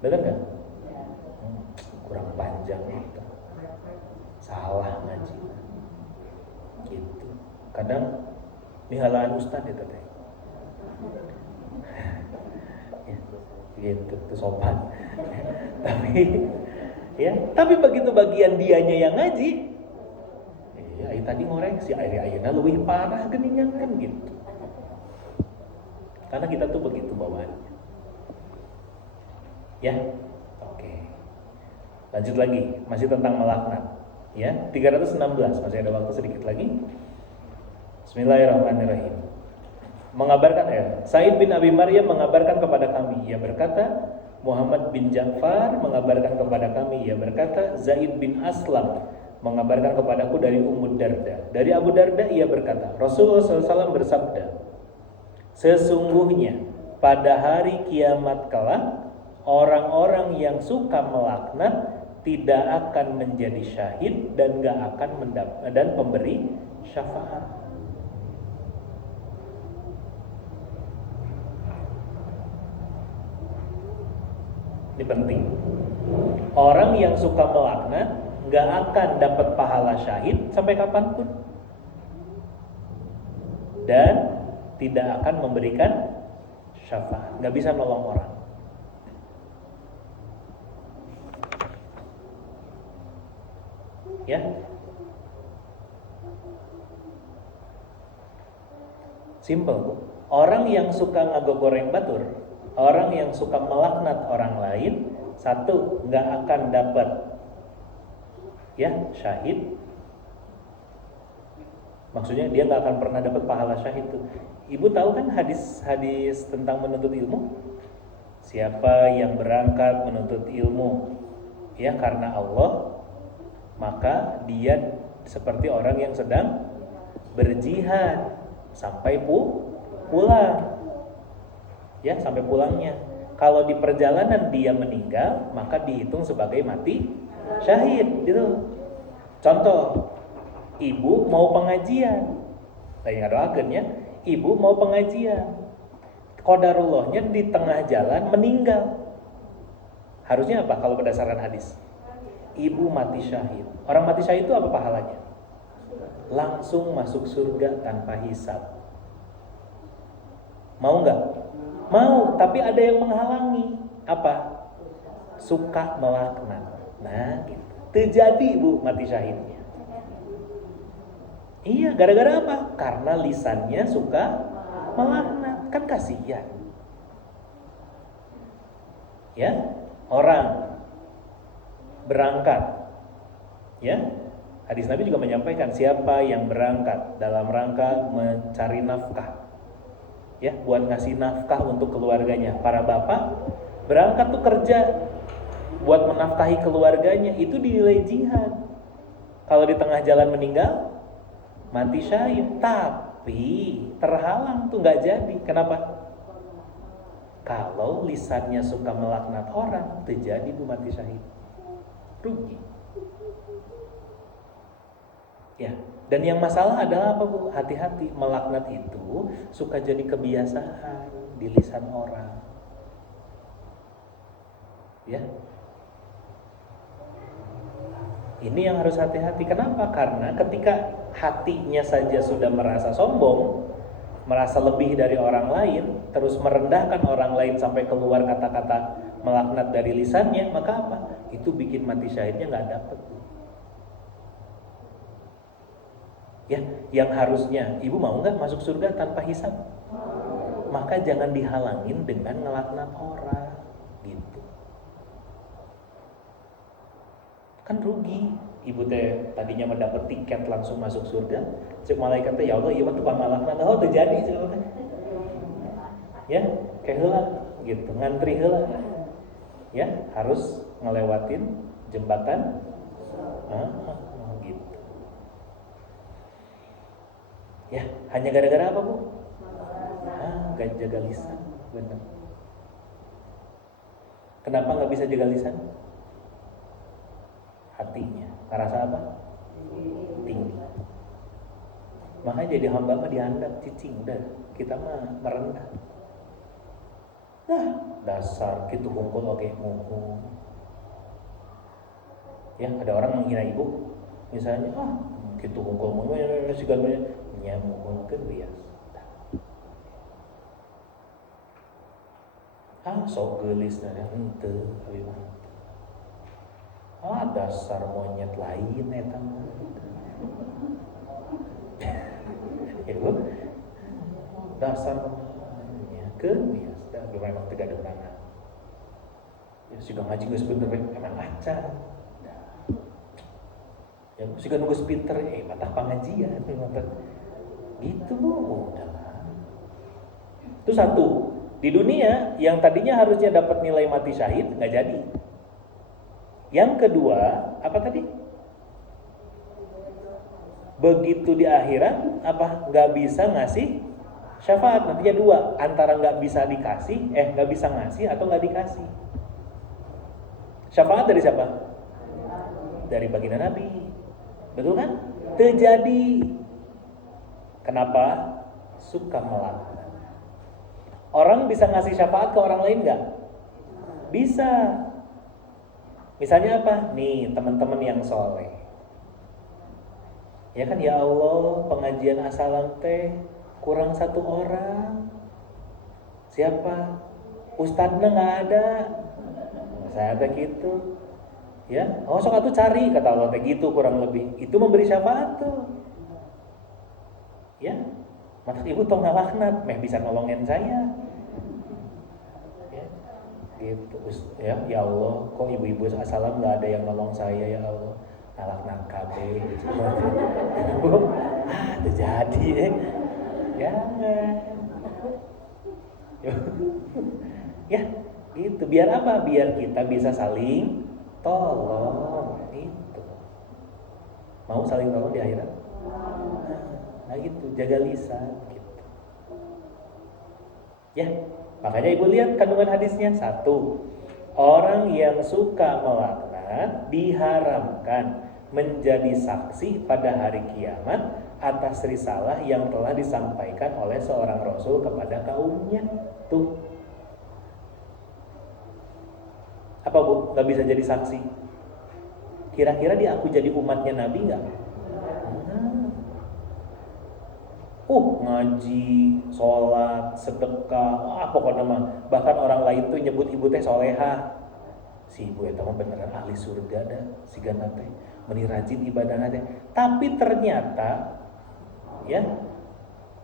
Bener gak? Kurang panjang gitu. Salah ngaji. Gitu. Kadang mihalaan ustad itu teh. Gitu, itu sopan. Tapi begitu bagian dianya yang ngaji, tadi ngoreksi, ayeuna leuwih parah geningan kan gitu. Karena kita tuh begitu bawaannya. Ya, oke. Lanjut lagi, masih tentang melaknat. Ya, 316, masih ada waktu sedikit lagi. Bismillahirrahmanirrahim. Mengabarkan Sa'id bin Abi Maryam mengabarkan kepada kami, ia berkata, Muhammad bin Ja'far mengabarkan kepada kami, ia berkata, Zaid bin Aslam mengabarkan kepadaku dari Ummu Darda. Dari Abu Darda ia berkata, Rasulullah SAW bersabda, sesungguhnya pada hari kiamat kelak orang-orang yang suka melaknat tidak akan menjadi syahid dan gak akan dan pemberi syafaat. Ini penting. Orang yang suka melaknat gak akan dapat pahala syahid sampai kapanpun, dan tidak akan memberikan syafaat, gak bisa nolong orang. Ya, simple. Orang yang suka ngagogoreng batur, orang yang suka melaknat orang lain, satu, nggak akan dapat syahid. Maksudnya dia nggak akan pernah dapat pahala syahid tuh. Ibu tahu kan hadis tentang menuntut ilmu? Siapa yang berangkat menuntut ilmu karena Allah, maka dia seperti orang yang sedang berjihad sampai pulang. Sampai pulangnya. Kalau di perjalanan dia meninggal, maka dihitung sebagai mati syahid gitu. Contoh, ibu mau pengajian. Lagi ngadoakeun ya. Ibu mau pengajian. Qadarullahnya di tengah jalan meninggal. Harusnya apa kalau berdasarkan hadis? Ibu mati syahid. Orang mati syahid itu apa pahalanya? Langsung masuk surga tanpa hisab. Mau nggak? Mau, tapi ada yang menghalangi. Apa? Suka melaknat. Nah, gitu. Terjadi Bu mati syahidnya. Iya, gara-gara apa? Karena lisannya suka melaknat. Kan kasihan. Ya, orang berangkat, hadis Nabi juga menyampaikan siapa yang berangkat dalam rangka mencari nafkah, buat ngasih nafkah untuk keluarganya. Para bapak berangkat tuh kerja buat menafkahi keluarganya, itu dinilai jihad. Kalau di tengah jalan meninggal, mati syahid. Tapi terhalang tuh, nggak jadi. Kenapa? Kalau lisannya suka melaknat orang, terjadi Bu mati syahid. Rugi. Dan yang masalah adalah apa Bu? Hati-hati, melaknat itu suka jadi kebiasaan di lisan orang. Ini yang harus hati-hati. Kenapa? Karena ketika hatinya saja sudah merasa sombong, merasa lebih dari orang lain, terus merendahkan orang lain sampai keluar kata-kata melaknat dari lisannya, maka apa? Itu bikin mati syahidnya nggak dapet. Yang harusnya ibu mau nggak masuk surga tanpa hisab? Maka jangan dihalangin dengan ngelaknat orang, gitu. Kan rugi. Ibu teh tadinya mendapat tiket langsung masuk surga, cek malaikat teh, ya Allah, iya mah tukang ngelaknat, terjadi kayak heula gitu, ngantri heula. Harus ngelewatin jembatan gitu. Hanya gara-gara apa Bu? Gak jaga lisan. Benar. Kenapa gak bisa jaga lisan? Hatinya ngerasa apa? Tinggi. Makanya jadi hamba mah dihandap cicing. Udah, kita mah merendah. Dasar gitu hungkul oke muhung. Ada orang menghina ibu, misalnya, gitu hungkul muhung segalanya nyamuhulkeun biasa. Sok geulis henteu abi mah. Dasar monyet lain eta mah. Dasar nyakeun biasa. Memang teu gadeungan. Sudah ngaji geus bener emang acan. Ya sih kan nunggu pinter, matah pengajian, gitu bu, udahlah. Itu satu. Di dunia yang tadinya harusnya dapat nilai mati syahid nggak jadi. Yang kedua, apa tadi? Begitu di akhirat apa nggak bisa ngasih syafaat. Nantinya dua, antara nggak bisa dikasih, nggak bisa ngasih atau nggak dikasih. Syafaat dari siapa? Dari baginda Nabi. Betul kan? Terjadi. Kenapa? Suka melaknat. Orang bisa ngasih syafaat ke orang lain nggak? Bisa. Misalnya apa? Nih teman-teman yang soleh. Ya kan, ya Allah, pengajian asalam teh kurang satu orang. Siapa? Ustadznya nggak ada. Saya ada gitu. Ya, sok atuh cari kata Allah teh gitu kurang lebih. Itu memberi syafaat tuh. Ya. Mata ibu tong ngalaknat, meh bisa nolongin saya. Ya. Gitu. Ya, ya Allah, kok ibu-ibu asalam nggak ada yang nolong saya ya Allah. Ngalaknat KB gitu. Terjadi jangan. Ya, gitu. Biar apa? Biar kita bisa saling tolong. Itu. Mau saling tolong di akhirat? Nah gitu, jaga lisan gitu. Ya, makanya ibu lihat kandungan hadisnya. Satu, orang yang suka melaknat diharamkan menjadi saksi pada hari kiamat atas risalah yang telah disampaikan oleh seorang rasul kepada kaumnya. Tuh. Apa bu? Gak bisa jadi saksi? Kira-kira dia aku jadi umatnya Nabi gak? Ngaji, sholat, sedekah, pokoknya mah. Bahkan orang lain tuh nyebut ibu teh soleha. Si ibu eta mah beneran ahli surga dah, si gana teh meni rajin ibadahna teh. Tapi ternyata ya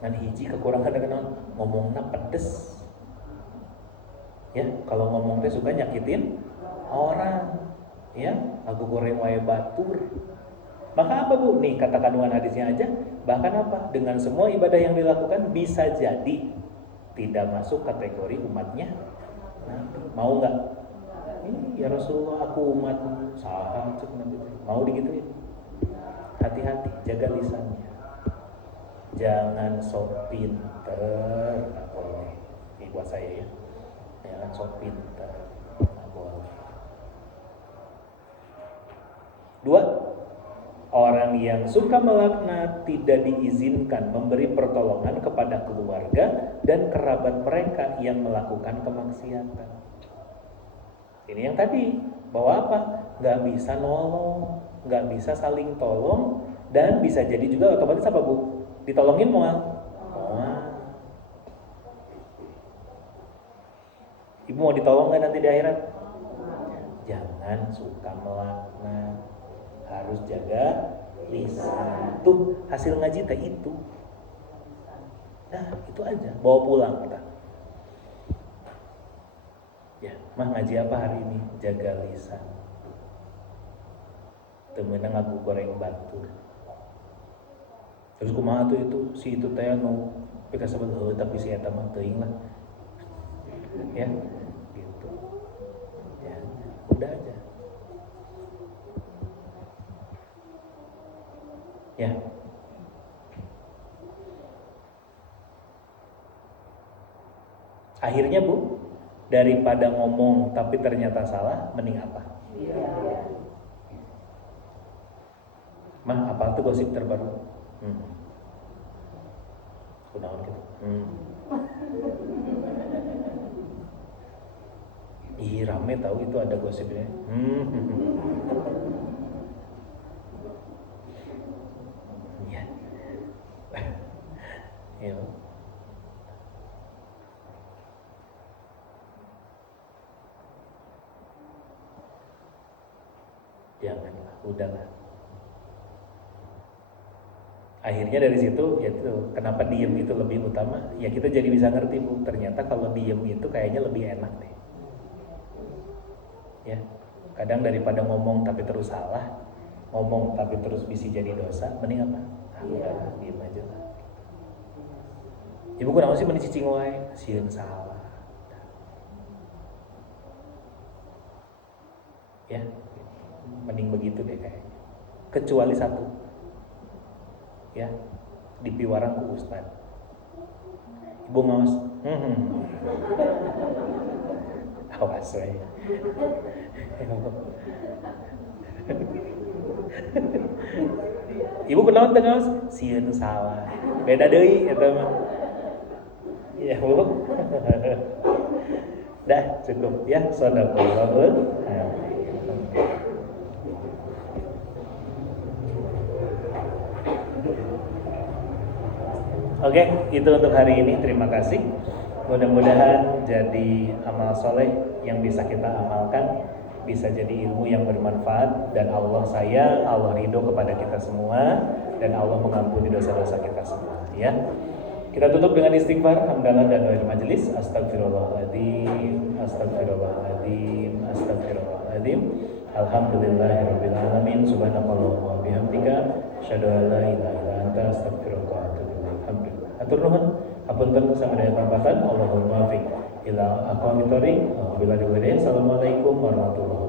ngan hiji kekurangan dengan ngomongna pedes. Ya, kalau ngomong teh suka nyakitin orang. Ya, aku goreng wae batur. Maka apa bu? Nih kata kandungan hadisnya aja. Bahkan apa? Dengan semua ibadah yang dilakukan bisa jadi tidak masuk kategori umatnya. Nah, mau nggak? Ya Rasulullah, aku umat sahabat Nabi. Mau digituin? Hati-hati, jaga lisannya. Jangan sok pinter, nggak boleh. Ini buat saya ya. Jangan sok pinter, nggak boleh. Dua. Orang yang suka melaknat tidak diizinkan memberi pertolongan kepada keluarga dan kerabat mereka yang melakukan kemaksiatan. Ini yang tadi, bahwa apa? Gak bisa nolong, gak bisa saling tolong, dan bisa jadi juga otomatis apa bu? Ditolongin moal. Ibu mau ditolong gak nanti di akhirat? Jangan suka melaknat. Harus jaga lisan. Tuh hasil ngaji teh itu. Nah itu aja, bawa pulang kita. Ya, mah ngaji apa hari ini? Jaga lisan. Temenang aku goreng batu. Terus kumaha tuh itu si itu teh nu pika sebut tapi si eta mah teuing lah. Ya, gitu. Ya, udah aja. Ya. Akhirnya bu, daripada ngomong tapi ternyata salah, mending apa? Mah apa tuh gosip terbaru? Kunaon gitu. Ih rame tahu itu ada gosipnya. Ya. Ya. Janganlah, udahlah. Akhirnya dari situ ya itu kenapa diem itu lebih utama? Ya kita jadi bisa ngerti bu, ternyata kalau diem itu kayaknya lebih enak deh. Ya, kadang daripada ngomong tapi terus salah, ngomong tapi terus bisa jadi dosa, mending apa? Udah, diem aja lah. Ibu kunaon sih mending cicing wae, sieun salah. Ya, mending begitu deh kayaknya. Kecuali satu, ya, dipiwarang ku Ustad. Ibu ngawas, awas wae. Ibu kunaon teu ngawas? Sieun salah. Beda deui eta mah. Ya, Bu. Dah cukup ya, sadaqallahul azim. Oke, itu untuk hari ini. Terima kasih. Mudah-mudahan jadi amal soleh yang bisa kita amalkan, bisa jadi ilmu yang bermanfaat, dan Allah sayang, Allah ridho kepada kita semua, dan Allah mengampuni dosa-dosa kita semua. Ya, kita tutup dengan istighfar, hamdalah, dan doa majelis. Astagfirullahaladzim, astagfirullahaladzim, astagfirullahaladzim. Alhamdulillahirabbil alamin. Subhanakallahumma wa bihamdika, asyhadu an la ilaha illa anta, astaghfiruka wa atubu ilaik. Alhamdulillah. Atur nuhun, hapunten samudaya tambatan. Allahumma fiq ila aqwamit thoriq. Wabillahi taufiq. Assalamualaikum warahmatullahi wabarakatuh.